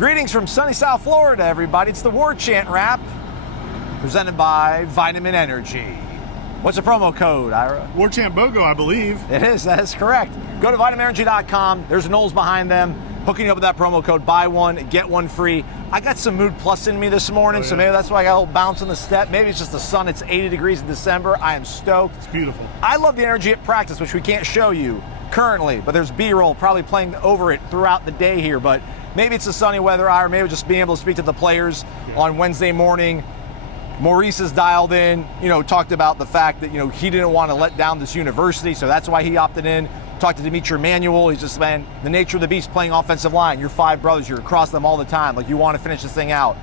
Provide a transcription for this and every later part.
Greetings from sunny South Florida, everybody. It's the Warchant wrap, presented by Vitamin Energy. What's the promo code, Ira? Warchant BOGO, I believe. It is, that is correct. Go to vitaminenergy.com. There's Noles behind them, hooking you up with that promo code, buy one, get one free. I got some Mood Plus in me this morning, so maybe that's why I got a little bounce in the step. Maybe it's just the sun. It's 80 degrees in December. I am stoked. It's beautiful. I love the energy at practice, which we can't show you currently, but there's B-roll probably playing over it throughout the day here, but maybe it's the sunny weather, or maybe just being able to speak to the players on Wednesday morning. Maurice is dialed in, talked about the fact that, he didn't want to let down this university, so that's why he opted in. Talked to Dimitri Emanuel. He's just, man, the nature of the beast playing offensive line. You're five brothers, you're across them all the time. Like, you want to finish this thing out.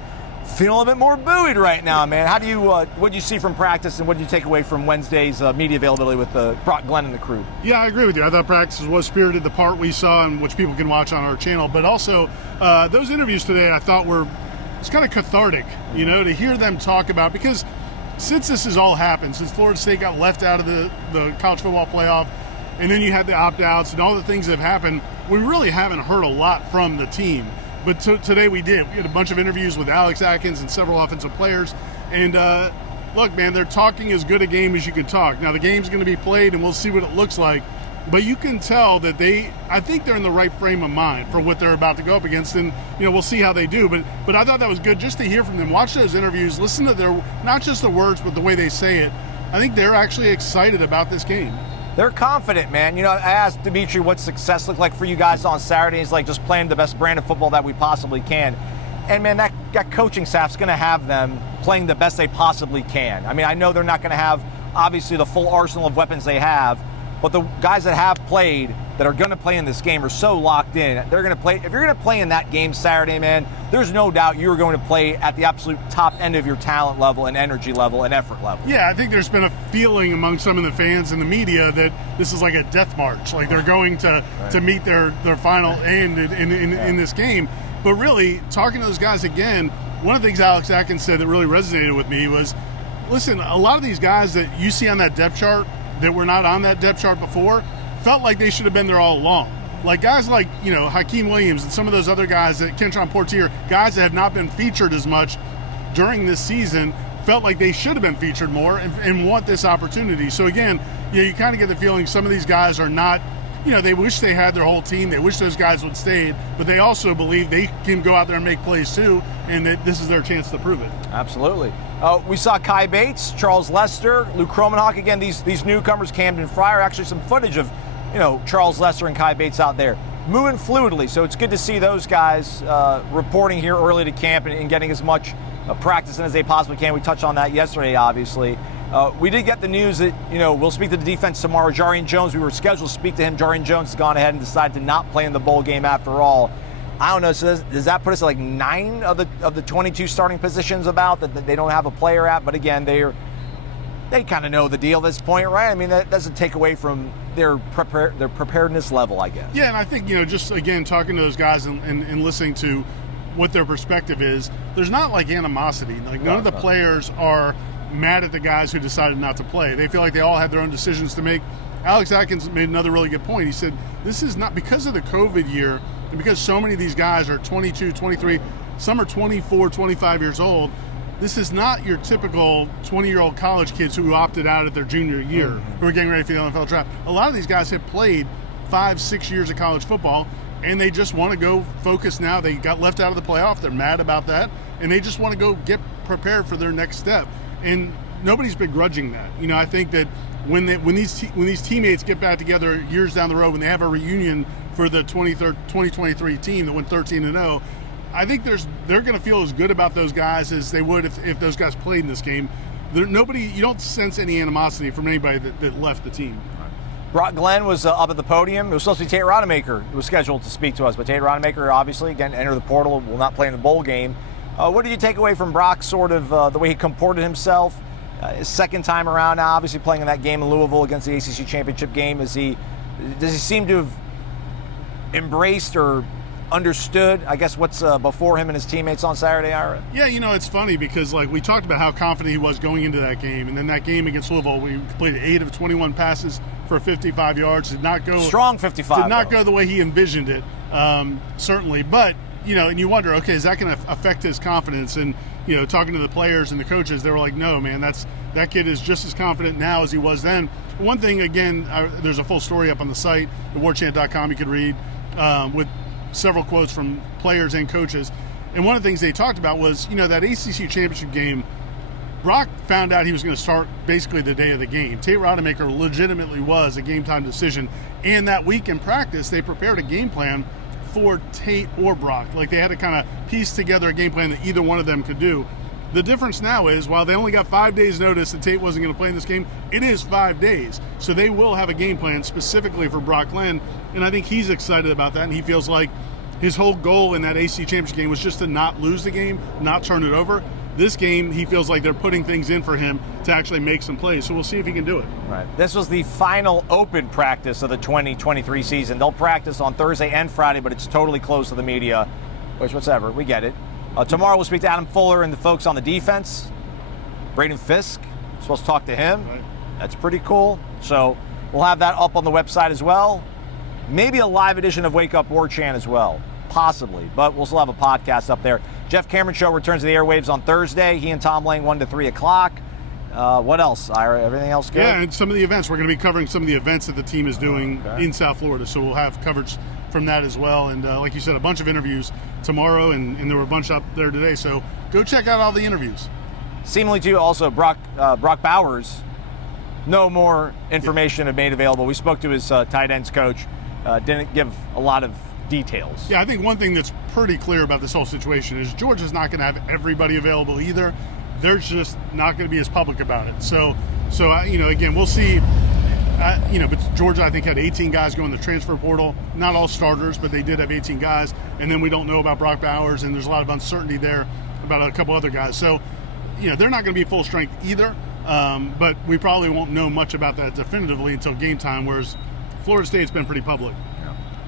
Feeling a bit more buoyed right now, man. How do you, what do you see from practice, and what did you take away from Wednesday's media availability with Brock Glenn and the crew? Yeah, I agree with you. I thought practice was spirited, the part we saw, and which people can watch on our channel. But also, those interviews today I thought it's kind of cathartic, to hear them talk about, because since this has all happened, since Florida State got left out of the college football playoff, and then you had the opt-outs and all the things that have happened, we really haven't heard a lot from the team. But today we did. We had a bunch of interviews with Alex Atkins and several offensive players. And look, man, they're talking as good a game as you can talk. Now, the game's going to be played, and we'll see what it looks like. But you can tell that I think they're in the right frame of mind for what they're about to go up against. And, we'll see how they do. But I thought that was good just to hear from them. Watch those interviews. Listen to their, not just the words, but the way they say it. I think they're actually excited about this game. They're confident, man. I asked Dimitri what success looked like for you guys on Saturday. He's like, just playing the best brand of football that we possibly can. And, man, that coaching staff's going to have them playing the best they possibly can. I mean, I know they're not going to have, obviously, the full arsenal of weapons they have, but the guys that have played, that are going to play in this game, are so locked in. They're going to play. If you're going to play in that game Saturday, man, there's no doubt you're going to play at the absolute top end of your talent level and energy level and effort level. Yeah, I think there's been a feeling among some of the fans and the media that this is like a death march, like they're going to meet their final end in this game. But really, talking to those guys again, one of the things Alex Atkins said that really resonated with me was, listen, a lot of these guys that you see on that depth chart that were not on that depth chart before felt like they should have been there all along. Like guys like, Hakeem Williams and some of those other guys, that Kentron Portier, guys that have not been featured as much during this season, felt like they should have been featured more and want this opportunity. So again, you kind of get the feeling some of these guys are not, they wish they had their whole team. They wish those guys would stay, but they also believe they can go out there and make plays too, and that this is their chance to prove it. Absolutely. We saw Kai Bates, Charles Lester, Luke Kromenhoek. Again, these newcomers, Camden Fryer, actually some footage of, Charles Lester and Kai Bates out there moving fluidly. So it's good to see those guys reporting here early to camp and getting as much practice in as they possibly can. We touched on that yesterday, obviously. We did get the news that, we'll speak to the defense tomorrow. Jarian Jones, we were scheduled to speak to him. Jarian Jones has gone ahead and decided to not play in the bowl game after all. I don't know, so does that put us at like 9 of the 22 starting positions about that they don't have a player at? But again, they kind of know the deal at this point, right? I mean, that doesn't take away from their preparedness level, I guess. Yeah, and I think, just again, talking to those guys and listening to what their perspective is, there's not like animosity. Like none of the players are mad at the guys who decided not to play. They feel like they all had their own decisions to make. Alex Atkins made another really good point. He said, this is not because of the COVID year, and because so many of these guys are 22, 23, some are 24, 25 years old, this is not your typical 20-year-old college kids who opted out at their junior year, who are getting ready for the NFL draft. A lot of these guys have played 5-6 years of college football, and they just want to go focus now. They got left out of the playoff. They're mad about that, and they just want to go get prepared for their next step. And nobody's begrudging that. I think that when these teammates get back together years down the road, when they have a reunion for the 2023 team that went 13-0, I think they're going to feel as good about those guys as they would if those guys played in this game. You don't sense any animosity from anybody that left the team. Brock Glenn was up at the podium. It was supposed to be Tate Rodemaker who was scheduled to speak to us, but Tate Rodemaker obviously, again, entered the portal, will not play in the bowl game. What did you take away from Brock, sort of the way he comported himself? His second time around now, obviously playing in that game in Louisville against the ACC championship game. Does he seem to have embraced or understood, I guess, what's before him and his teammates on Saturday, Ira? Yeah, it's funny because we talked about how confident he was going into that game, and then that game against Louisville, we completed 8 of 21 passes for 55 yards. Did not go strong 55. Did not go the way he envisioned it, certainly. But and you wonder, okay, is that going to affect his confidence? And, talking to the players and the coaches, they were like, no, man, that kid is just as confident now as he was then. One thing, again, there's a full story up on the site, at warchant.com, you could read, with several quotes from players and coaches. And one of the things they talked about was, that ACC championship game, Brock found out he was going to start basically the day of the game. Tate Rodemaker legitimately was a game-time decision. And that week in practice, they prepared a game plan for Tate or Brock. Like, they had to kind of piece together a game plan that either one of them could do. The difference now is, while they only got 5 days notice that Tate wasn't going to play in this game, it is 5 days. So they will have a game plan specifically for Brock Glenn, and I think he's excited about that, and he feels like his whole goal in that ACC championship game was just to not lose the game, not turn it over. This game, he feels like they're putting things in for him to actually make some plays. So we'll see if he can do it. Right. This was the final open practice of the 2023 season. They'll practice on Thursday and Friday, but it's totally closed to the media, which, whatever, we get it. Tomorrow we'll speak to Adam Fuller and the folks on the defense. Braden Fisk, supposed to talk to him. Right. That's pretty cool. So we'll have that up on the website as well. Maybe a live edition of Wake Up Warchant as well, possibly, but we'll still have a podcast up there. Jeff Cameron Show returns to the airwaves on Thursday. He and Tom Lang, 1 to 3 o'clock. What else, Ira? Everything else good? Yeah, and some of the events. We're going to be covering some of the events that the team is doing in South Florida, so we'll have coverage from that as well. And like you said, a bunch of interviews tomorrow, and there were a bunch up there today. So go check out all the interviews. Seemingly, too, also Brock Bowers, no more information made available. We spoke to his tight ends coach. Didn't give a lot of details. Yeah, I think one thing that's pretty clear about this whole situation is Georgia's not going to have everybody available either. They're just not going to be as public about it. So again, we'll see. But Georgia, I think, had 18 guys go in the transfer portal. Not all starters, but they did have 18 guys. And then we don't know about Brock Bowers, and there's a lot of uncertainty there about a couple other guys. So, they're not going to be full strength either. But we probably won't know much about that definitively until game time, whereas Florida State's been pretty public.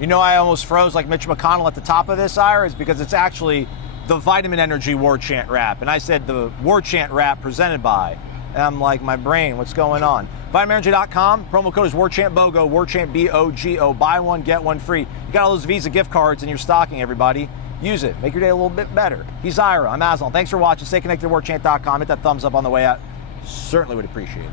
I almost froze like Mitch McConnell at the top of this, Ira, is because it's actually the Vitamin Energy Warchant wrap. And I said the Warchant wrap presented by. And I'm like, my brain, what's going on? VitaminEnergy.com, promo code is Warchant BOGO, Warchant BOGO. Buy one, get one free. You got all those Visa gift cards in your stocking, everybody. Use it. Make your day a little bit better. He's Ira. I'm Aslan. Thanks for watching. Stay connected to Warchant.com. Hit that thumbs up on the way out. Certainly would appreciate it.